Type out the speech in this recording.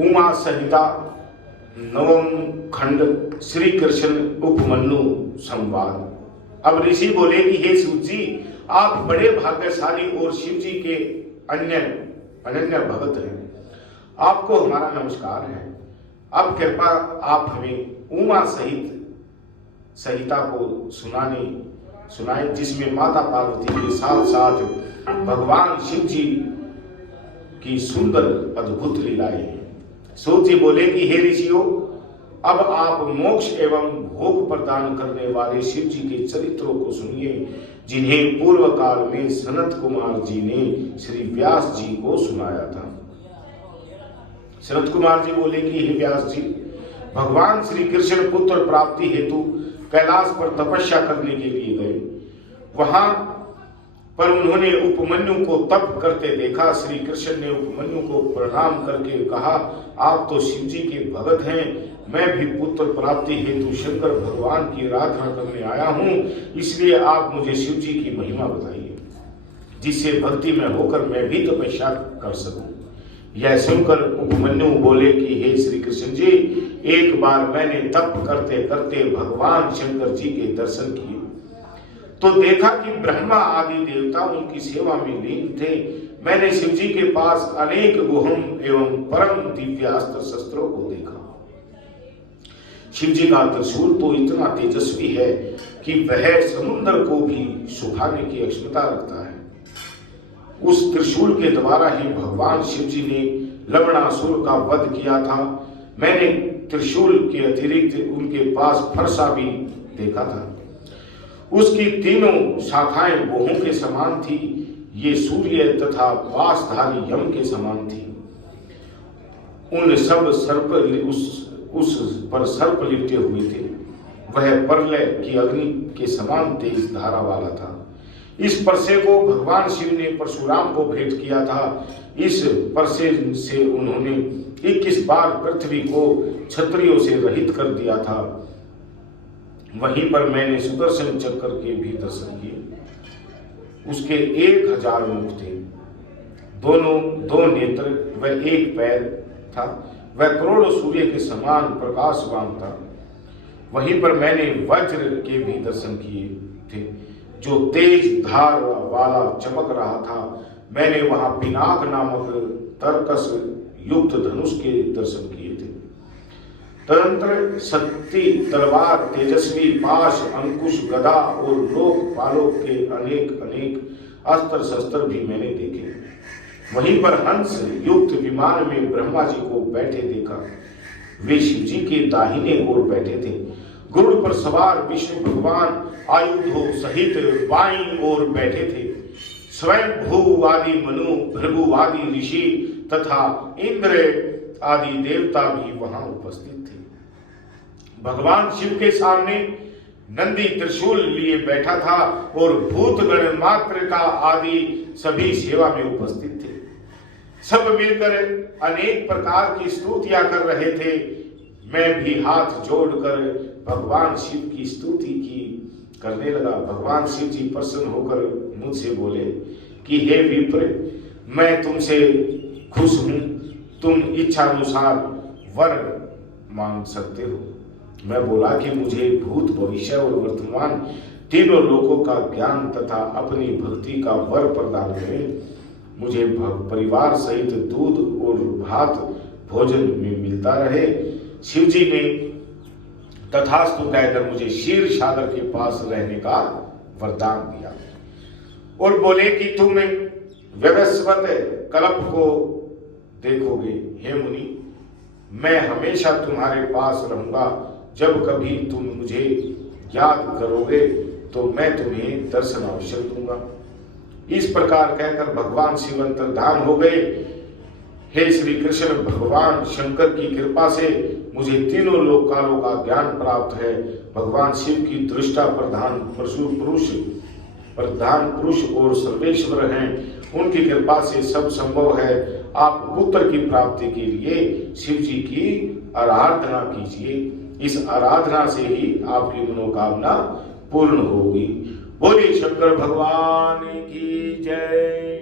उमा संहिता नवम खंड श्री कृष्ण उपमन्यु संवाद। अब ऋषि बोले कि हे सूत जी, आप बड़े भाग्यशाली और शिव जी के अनन्य भक्त हैं। आपको हमारा नमस्कार है। अब कृपा आप हमें उमा संहिता को सुनाए, जिसमें माता पार्वती के साथ साथ भगवान शिव जी की सुंदर अद्भुत लीलाएं हैं। सूत जी बोले कि हे ऋषियों, अब आप मोक्ष एवं भोग प्रदान करने वाले शिव जी के चरित्रों को सुनिए, जिन्हें पूर्व काल में सनत कुमार जी ने श्री व्यास जी को सुनाया था। सनत कुमार जी बोले कि हे व्यास जी, भगवान श्री कृष्ण पुत्र प्राप्ति हेतु कैलाश पर तपस्या करने के लिए गए। वहां पर उन्होंने उपमन्यु को तप करते देखा। श्री कृष्ण ने उपमन्यु को प्रणाम करके कहा, आप तो शिव जी के भगत हैं, मैं भी पुत्र प्राप्ति हेतु शंकर भगवान की आराधना करने आया हूं, इसलिए आप मुझे शिव जी की महिमा बताइए, जिससे भक्ति में होकर मैं भी तपस्या कर सकूं। यह सुनकर उपमन्यु बोले कि हे श्री कृष्ण जी, एक बार मैंने तप करते करते भगवान शंकर जी के दर्शन किए तो देखा कि ब्रह्मा आदि देवता उनकी सेवा में लीन थे। मैंने शिव जी के पास अनेक गुहम एवं परम दिव्य अस्त्र शस्त्रों को देखा। शिव जी का त्रिशूल तो इतना तेजस्वी है कि वह समुद्र को भी सुखाने की क्षमता रखता है। उस त्रिशूल के द्वारा ही भगवान शिव जी ने लवणासुर का वध किया था। मैंने त्रिशूल के अतिरिक्त उनके पास फरसा भी देखा था। उसकी तीनों शाखाएं बोहों के समान थी। ये सूर्य तथा पासधारी यम के समान थी। उन सब सर्प उस पर सर्प लिपटे हुए थे। वह प्रलय की अग्नि के समान तेज धारा वाला था। इस परसे को भगवान शिव ने परशुराम को भेंट किया था। इस परसे से उन्होंने 21 बार पृथ्वी को क्षत्रियों से रहित कर दिया था। वहीं पर मैंने सुदर्शन चक्र के भी दर्शन किए। उसके 1000 मुख थे, दो नेत्र व एक पैर था। वह करोड़ों सूर्य के समान प्रकाशवान था। वहीं पर मैंने वज्र के भी दर्शन किए थे, जो तेज धार वाला चमक रहा था। मैंने वहां पिनाक नामक तरकस युक्त धनुष के दर्शन किए थे। तंत्र शक्ति तलवार, तेजस्वी पाश, अंकुश, गदा और लोकपालोक के अनेक अस्त्र शस्त्र भी मैंने देखे। वहीं पर हंस युक्त विमान में ब्रह्मा जी को बैठे देखा। वे शिव जी के दाहिने ओर बैठे थे। गरुड़ पर सवार विष्णु भगवान आयुधों सहित बाईं ओर बैठे थे। स्वयं भू आदि मनु, भृगु आदि ऋषि तथा इंद्र आदि देवता भी वहां उपस्थित थे। भगवान शिव के सामने नंदी त्रिशूल लिए बैठा था और भूतगण मातृका आदि सभी सेवा में उपस्थित थे। सब मिलकर अनेक प्रकार की स्तुतियां कर रहे थे। मैं भी हाथ जोड़कर भगवान शिव की स्तुति करने लगा। भगवान शिव जी प्रसन्न होकर मुझसे बोले कि हे विप्र, मैं तुमसे खुश हूं, तुम इच्छा अनुसार वर मांग सकते हो। मैं बोला कि मुझे भूत, भविष्य और वर्तमान तीनों लोकों का ज्ञान तथा अपनी भक्ति का वर प्रदान करें। मुझे परिवार सहित दूध और भात भोजन में मिलता रहे। शिव जी ने तथास्तु कहकर मुझे शीर सागर के पास रहने का वरदान दिया और बोले कि तुम व्यवस्वत कल्प को देखोगे। हे मुनि, मैं हमेशा तुम्हारे पास रहूंगा। जब कभी तुम मुझे याद करोगे तो मैं तुम्हें दर्शन अवश्य दूंगा। इस प्रकार कहकर भगवान शिव अंतर्धान हो गए। हे श्री कृष्ण, भगवान शंकर की कृपा से मुझे तीनों लोक कालों का ज्ञान प्राप्त है। भगवान शिव की दृष्टा प्रधान पुरुष और सर्वेश्वर हैं। उनकी कृपा से सब संभव है। आप पुत्र की प्राप्ति के लिए शिव जी की आराधना कीजिए। इस आराधना से ही आपकी मनोकामना पूर्ण होगी। बोलिए शंकर भगवान की जय।